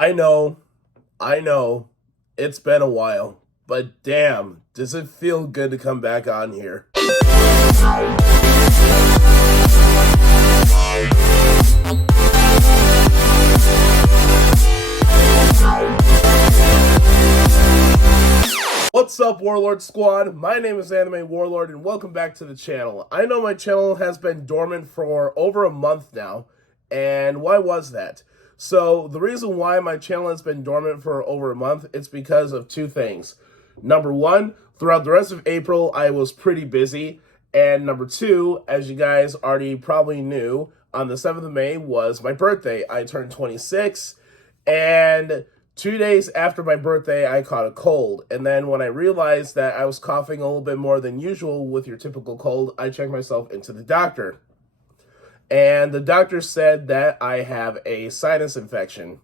I know, I know, it's been a while, but damn, does it feel good to come back on here. What's up, Warlord Squad? My name is Anime Warlord, and welcome back to the channel. I know my channel has been dormant for over a month now, and why was that? So, the reason why my channel has been dormant for over a month, it's because of two things. Number one, throughout the rest of April, I was pretty busy, and number two, as you guys already probably knew, on the 7th of May was my birthday. I turned 26, and 2 days after my birthday, I caught a cold. And then when I realized that I was coughing a little bit more than usual with your typical cold, I checked myself into the doctor. And the doctor said that I have a sinus infection.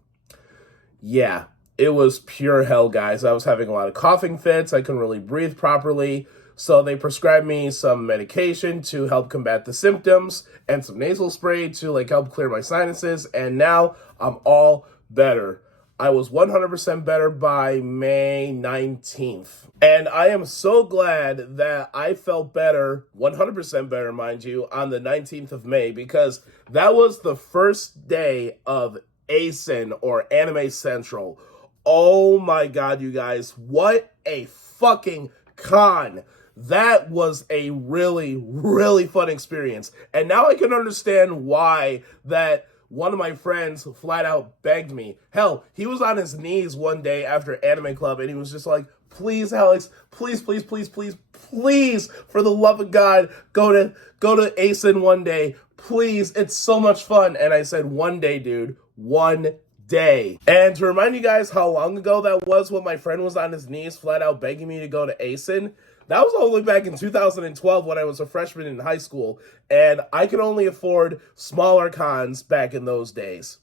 Yeah, it was pure hell, guys. I was having a lot of coughing fits. I couldn't really breathe properly. So they prescribed me some medication to help combat the symptoms and some nasal spray to help clear my sinuses. And now I'm all better. I was 100% better by May 19th. And I am so glad that I felt better, 100% better, mind you, on the 19th of May, because that was the first day of ASIN, or Anime Central. Oh my god, you guys, what a fucking con. That was a really, really fun experience. And now I can understand why that one of my friends flat out begged me. Hell, he was on his knees one day after Anime Club, and he was just like, please, Alex, please, please, please, please, please, for the love of God, go to ASIN one day. Please, it's so much fun. And I said, one day, dude, one day. And to remind you guys how long ago that was when my friend was on his knees flat out begging me to go to ASIN, that was all the way back in 2012 when I was a freshman in high school, and I could only afford smaller cons back in those days.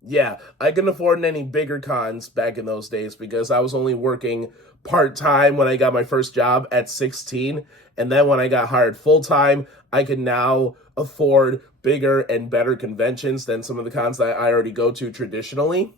Yeah, I couldn't afford any bigger cons back in those days because I was only working part-time when I got my first job at 16, and then when I got hired full-time, I could now afford bigger and better conventions than some of the cons that I already go to traditionally.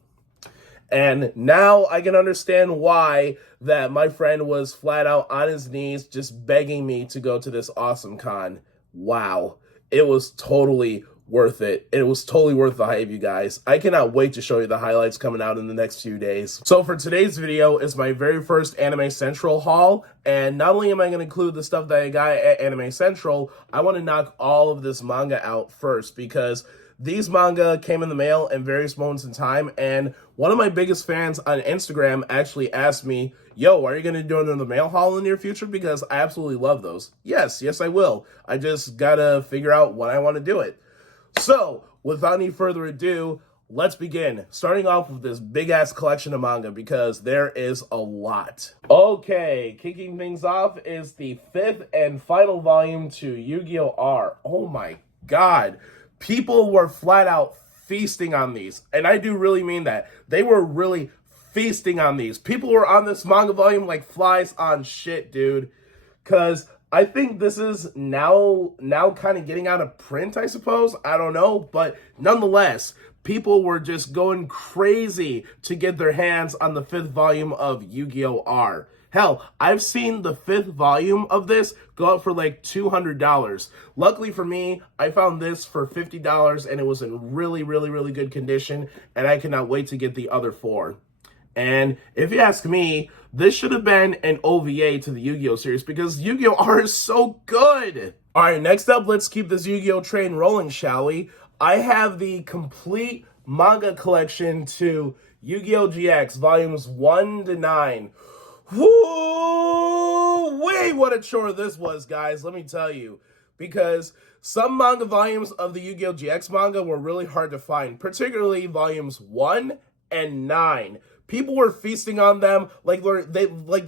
And now I can understand why that my friend was flat out on his knees just begging me to go to this awesome con. Wow. It was totally worth it. It was totally worth the hype, you guys. I cannot wait to show you the highlights coming out in the next few days. So for today's video is my very first Anime Central haul, and not only am I going to include the stuff that I got at Anime Central, I want to knock all of this manga out first because these manga came in the mail in various moments in time, and one of my biggest fans on Instagram actually asked me, yo, are you going to do another mail haul in the near future? Because I absolutely love those. Yes, I will. I just gotta figure out when I want to do it. So, without any further ado, let's begin. Starting off with this big-ass collection of manga because there is a lot. Okay, kicking things off is the 5th and final volume to Yu-Gi-Oh! R. Oh my god. People were flat out feasting on these. And I do really mean that. They were really feasting on these. People were on this manga volume like flies on shit, dude. Because I think this is now kind of getting out of print, I suppose. I don't know. But nonetheless, people were just going crazy to get their hands on the 5th volume of Yu-Gi-Oh! R. Hell, I've seen the 5th volume of this go up for like $200. Luckily for me, I found this for $50 and it was in really, really, really good condition, and I cannot wait to get the other 4. And if you ask me, this should have been an OVA to the Yu-Gi-Oh! Series because Yu-Gi-Oh! R is so good! Alright, next up, let's keep this Yu-Gi-Oh! Train rolling, shall we? I have the complete manga collection to Yu-Gi-Oh! GX, volumes 1 to 9. Woo-wee, what a chore this was, guys, let me tell you. Because some manga volumes of the Yu-Gi-Oh! GX manga were really hard to find, particularly volumes 1 and 9. People were feasting on them like they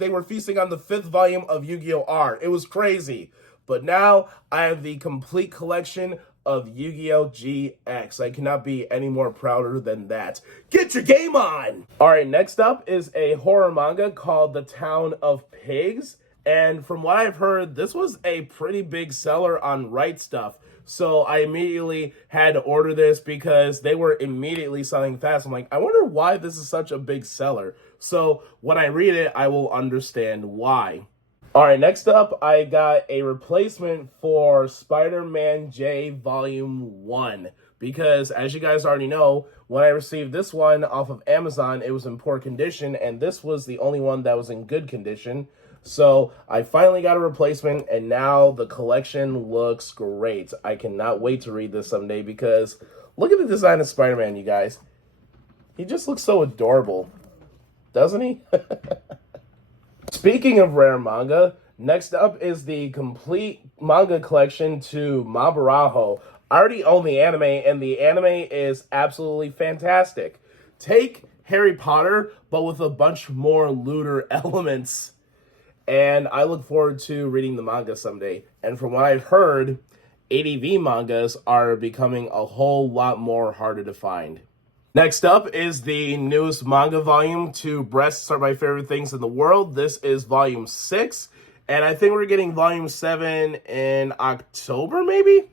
were feasting on the 5th volume of Yu-Gi-Oh! R. It was crazy. But now I have the complete collection of Yu-Gi-Oh! GX. I cannot be any more prouder than that. Get your game on! Alright, next up is a horror manga called The Town of Pigs. And from what I've heard, this was a pretty big seller on Right Stuff. So I immediately had to order this because they were immediately selling fast. I'm like, I wonder why this is such a big seller. So when I read it, I will understand why. All right, next up, I got a replacement for Spider-Man J Volume 1. Because, as you guys already know, when I received this one off of Amazon, it was in poor condition, and this was the only one that was in good condition. So, I finally got a replacement, and now the collection looks great. I cannot wait to read this someday, because look at the design of Spider-Man, you guys. He just looks so adorable, doesn't he? Speaking of rare manga, next up is the complete manga collection to Mabarajo. I already own the anime, and the anime is absolutely fantastic. Take Harry Potter, but with a bunch more looter elements. And I look forward to reading the manga someday. And from what I've heard, ADV mangas are becoming a whole lot more harder to find. Next up is the newest manga volume to Breasts Are My Favorite Things in the World. This is volume 6, and I think we're getting volume 7 in October, maybe?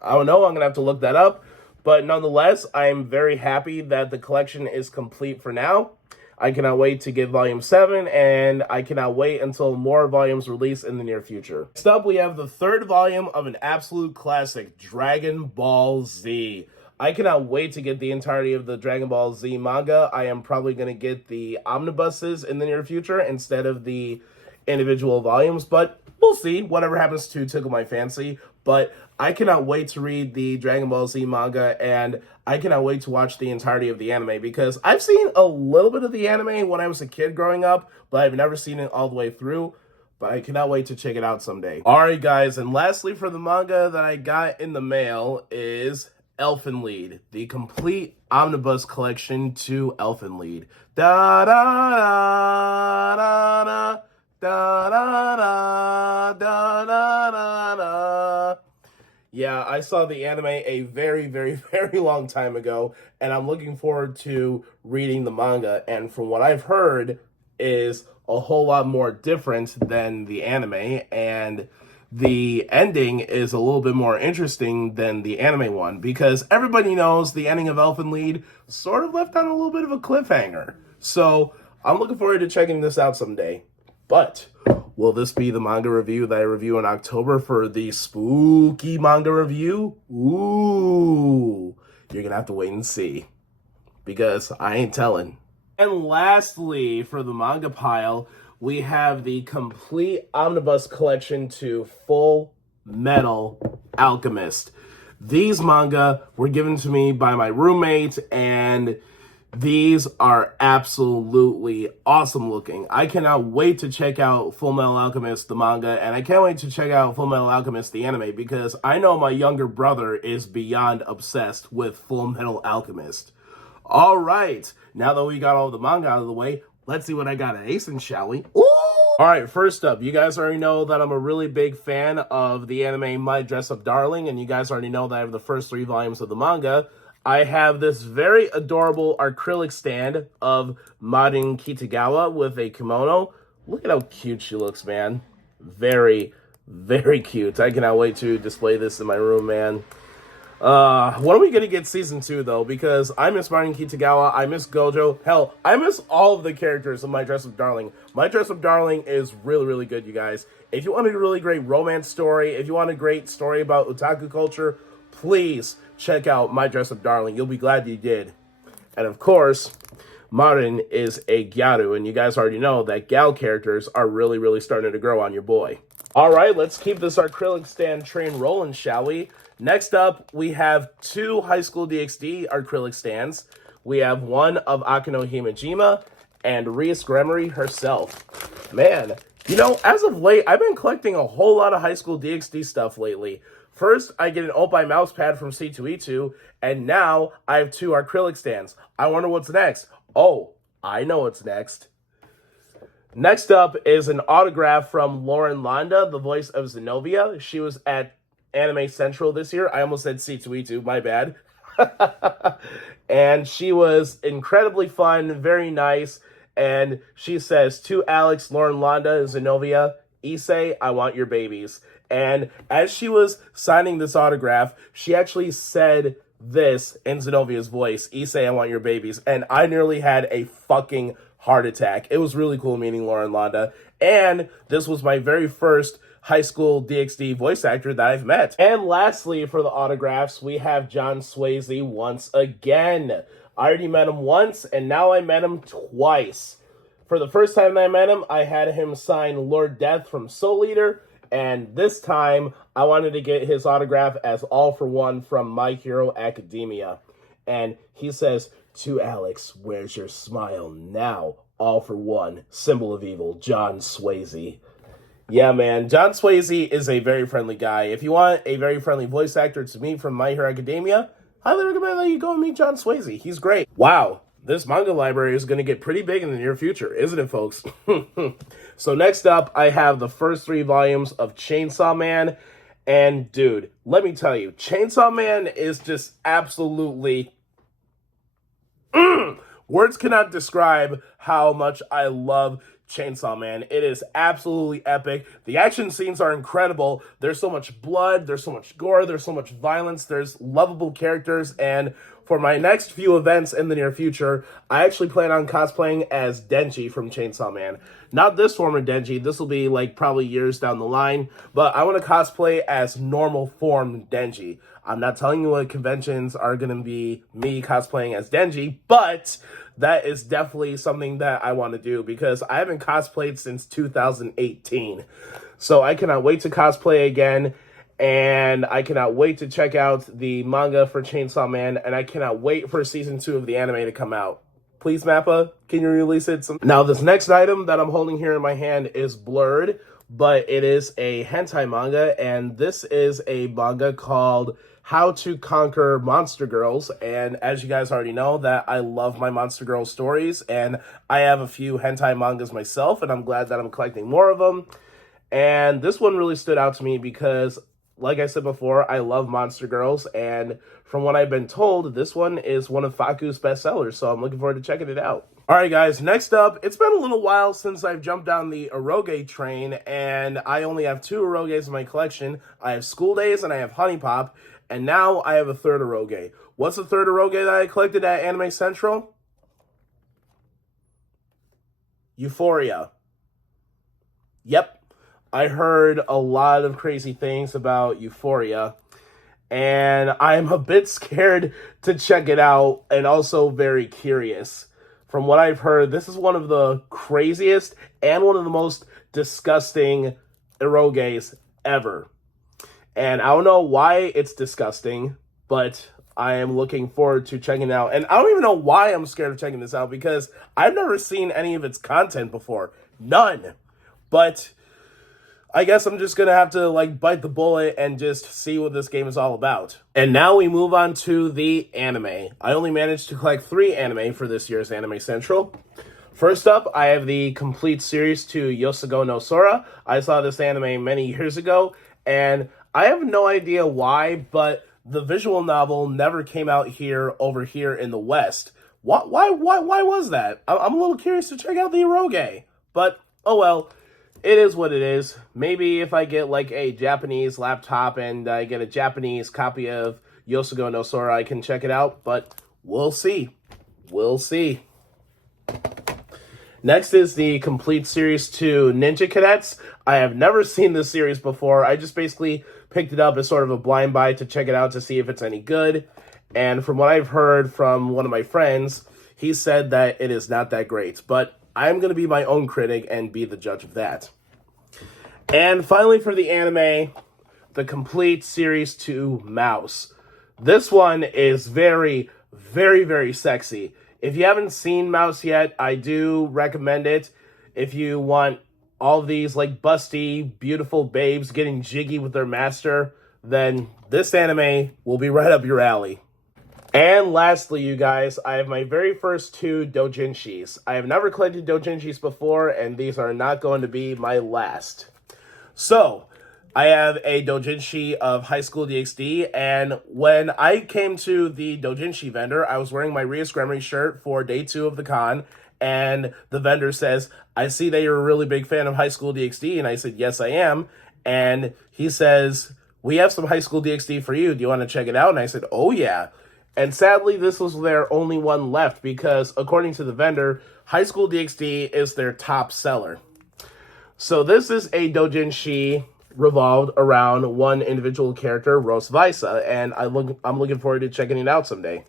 I don't know, I'm going to have to look that up. But nonetheless, I am very happy that the collection is complete for now. I cannot wait to get volume 7, and I cannot wait until more volumes release in the near future. Next up, we have the 3rd volume of an absolute classic, Dragon Ball Z. I cannot wait to get the entirety of the Dragon Ball Z manga. I am probably going to get the omnibuses in the near future instead of the individual volumes, but we'll see. Whatever happens to tickle my fancy. But I cannot wait to read the Dragon Ball Z manga, and I cannot wait to watch the entirety of the anime, because I've seen a little bit of the anime when I was a kid growing up, but I've never seen it all the way through. But I cannot wait to check it out someday. Alright guys, and lastly for the manga that I got in the mail is Elfenlied, the complete omnibus collection to Elfenlied. Da da da da da da da da da da da. Yeah, I saw the anime a very, very, very long time ago, and I'm looking forward to reading the manga. And from what I've heard, is a whole lot more different than the anime, and the ending is a little bit more interesting than the anime one, because everybody knows the ending of Elfenlied sort of left on a little bit of a cliffhanger. So I'm looking forward to checking this out someday. But will this be the manga review that I review in October for the spooky manga review? Ooh, you're gonna have to wait and see, because I ain't telling. And lastly, for the manga pile, we have the complete omnibus collection to Full Metal Alchemist. These manga were given to me by my roommate, and these are absolutely awesome looking. I cannot wait to check out Full Metal Alchemist, the manga, and I can't wait to check out Full Metal Alchemist, the anime, because I know my younger brother is beyond obsessed with Full Metal Alchemist. All right, now that we got all the manga out of the way, let's see what I got at Asen, shall we? Ooh! All right, first up, you guys already know that I'm a really big fan of the anime My Dress Up Darling, and you guys already know that I have the first 3 volumes of the manga. I have this very adorable acrylic stand of Marin Kitagawa with a kimono. Look at how cute she looks, man. Very, very cute. I cannot wait to display this in my room, man. When are we gonna get season 2 though? Because I miss Marin Kitagawa, I miss Gojo, hell, I miss all of the characters of My Dress Up Darling. My Dress Up Darling is really, really good, you guys. If you want a really great romance story, if you want a great story about otaku culture, please check out My Dress Up Darling. You'll be glad you did. And of course, Marin is a gyaru, and you guys already know that gal characters are really, really starting to grow on your boy. Alright, let's keep this acrylic stand train rolling, shall we? Next up, we have 2 High School DxD acrylic stands. We have one of Akino Himejima and Rias Gremory herself. Man, you know, as of late, I've been collecting a whole lot of High School DxD stuff lately. First, I get an Opie mousepad from C2E2, and now I have 2 acrylic stands. I wonder what's next. Oh, I know what's next. Next up is an autograph from Lauren Landa, the voice of Zenobia. She was at Anime Central this year. I almost said C2E2, my bad. And she was incredibly fun, very nice, and she says, "To Alex, Lauren Landa, Zenobia, Issei, I want your babies." And as she was signing this autograph, she actually said this in Zenovia's voice, Issei, I want your babies. And I nearly had a fucking heart attack. It was really cool meeting Lauren Londa. And this was my very first high school DxD voice actor that I've met. And lastly, for the autographs, we have John Swayze once again. I already met him once, and now I met him twice. For the first time that I met him, I had him sign Lord Death from Soul Eater, and this time, I wanted to get his autograph as All for One from My Hero Academia. And he says, to Alex, where's your smile now? All for One, symbol of evil, John Swayze. Yeah, man, John Swayze is a very friendly guy. If you want a very friendly voice actor to meet from My Hero Academia, highly recommend that you go and meet John Swayze. He's great. Wow, this manga library is going to get pretty big in the near future, isn't it, folks? So next up, I have the first 3 volumes of Chainsaw Man. And dude, let me tell you, Chainsaw Man is just absolutely... Words cannot describe how much I love Chainsaw Man. It is absolutely epic. The action scenes are incredible. There's so much blood, there's so much gore, there's so much violence, there's lovable characters, and for my next few events in the near future, I actually plan on cosplaying as Denji from Chainsaw Man. Not this form of Denji, this will be like probably years down the line, but I want to cosplay as normal form Denji. I'm not telling you what conventions are going to be me cosplaying as Denji, but that is definitely something that I want to do because I haven't cosplayed since 2018. So I cannot wait to cosplay again, and I cannot wait to check out the manga for Chainsaw Man, and I cannot wait for season 2 of the anime to come out. Please, Mappa, can you release it? Now, this next item that I'm holding here in my hand is blurred, but it is a hentai manga, and this is a manga called How to Conquer Monster Girls. And as you guys already know, that I love my Monster Girl stories, and I have a few hentai mangas myself, and I'm glad that I'm collecting more of them. And this one really stood out to me because, like I said before, I love Monster Girls, and from what I've been told, this one is one of Faku's bestsellers, so I'm looking forward to checking it out. Alright guys, next up, it's been a little while since I've jumped on the eroge train, and I only have 2 eroges in my collection. I have School Days and I have Honey Pop, and now I have a 3rd eroge. What's the 3rd eroge that I collected at Anime Central? Euphoria. Yep. I heard a lot of crazy things about Euphoria, and I'm a bit scared to check it out and also very curious. From what I've heard, this is one of the craziest and one of the most disgusting eroges ever. And I don't know why it's disgusting, but I am looking forward to checking it out. And I don't even know why I'm scared of checking this out because I've never seen any of its content before. None. But I guess I'm just going to have to like bite the bullet and just see what this game is all about. And now we move on to the anime. I only managed to collect 3 anime for this year's Anime Central. First up, I have the complete series to Yosugo no Sora. I saw this anime many years ago, and I have no idea why, but the visual novel never came out over here in the West. Why was that? I'm a little curious to check out the eroge, but oh well. It is what it is. Maybe if I get like a Japanese laptop and I get a Japanese copy of Yosugo no Sora, I can check it out, but we'll see. We'll see. Next is the complete series to Ninja Cadets. I have never seen this series before. I just basically picked it up as sort of a blind buy to check it out to see if it's any good. And from what I've heard from one of my friends, he said that it is not that great. But I'm going to be my own critic and be the judge of that. And finally for the anime, the complete series to Mouse. This one is very, very, very sexy. If you haven't seen Mouse yet, I do recommend it. If you want all these like busty, beautiful babes getting jiggy with their master, then this anime will be right up your alley. And lastly, you guys, I have my very first 2 doujinshis. I have never collected doujinshis before, and these are not going to be my last. So, I have a doujinshi of High School DxD, and when I came to the doujinshi vendor, I was wearing my Rias Gremory shirt for day 2 of the con, and the vendor says, I see that you're a really big fan of High School DxD, and I said, yes, I am. and he says, we have some High School DxD for you. Do you want to check it out? And I said, oh yeah. And sadly, this was their only one left because according to the vendor, High School DxD is their top seller. So this is a doujinshi revolved around one individual character, Rose Visa, and I'm looking forward to checking it out someday.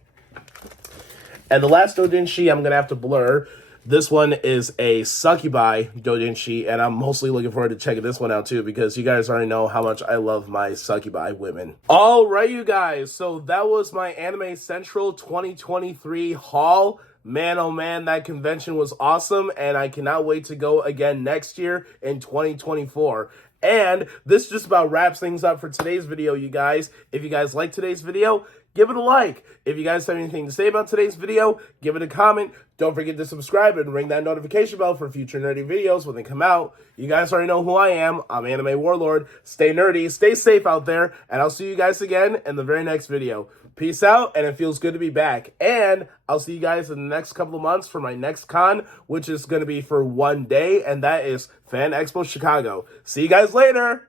And the last doujinshi I'm going to have to blur. This one is a succubi doujinshi, and I'm mostly looking forward to checking this one out too because you guys already know how much I love my succubi women. All right, you guys, so that was my Anime Central 2023 haul. Man, oh man, that convention was awesome, and I cannot wait to go again next year in 2024. And this just about wraps things up for today's video, you guys. If you guys like today's video, give it a like. If you guys have anything to say about today's video, give it a comment. Don't forget to subscribe and ring that notification bell for future nerdy videos when they come out. You guys already know who I am. I'm Anime Warlord. Stay nerdy, stay safe out there, and I'll see you guys again in the very next video. Peace out, and it feels good to be back. And I'll see you guys in the next couple of months for my next con, which is going to be for one day, and that is Fan Expo Chicago. See you guys later!